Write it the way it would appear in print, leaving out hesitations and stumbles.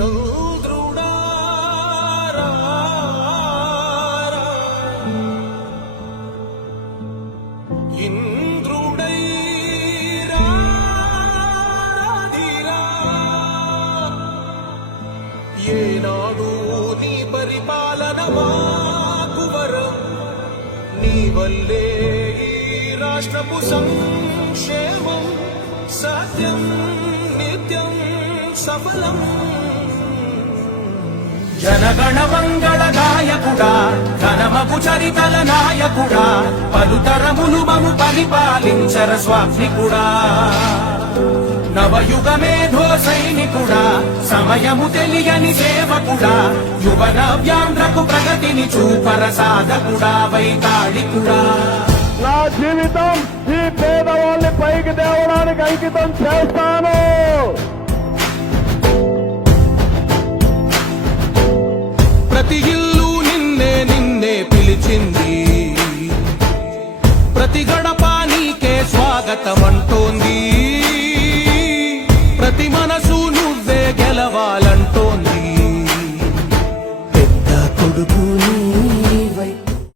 చంద్రుడా ఇంద్రుడై ఏనాడు నీ పరిపాలన మాకు వరం నీ వల్లే ఈ రాష్ట్రపు సంక్షేమం సత్యం నిత్యం సఫలం జనగణ మంగళ నాయకుడా ఘనమగు చరితల నాయకుడా పలుతరములు మము పరిపాలించర స్వామికుడా నవయుగ మేధో సైనికుడా సమయము తెలియని సేవకుడా యువన వ్యాంధ్రకు ప్రగతిని చూపర సాధకుడా వైతాళికుడా నా జీవితం ఈ పేదవాళ్ళని పైకి తేవడానికి అంకితం చేస్తాను. ప్రతి ఇల్లు నిన్నే నిన్నే పిలిచింది ప్రతి గడప నీకే స్వాగతం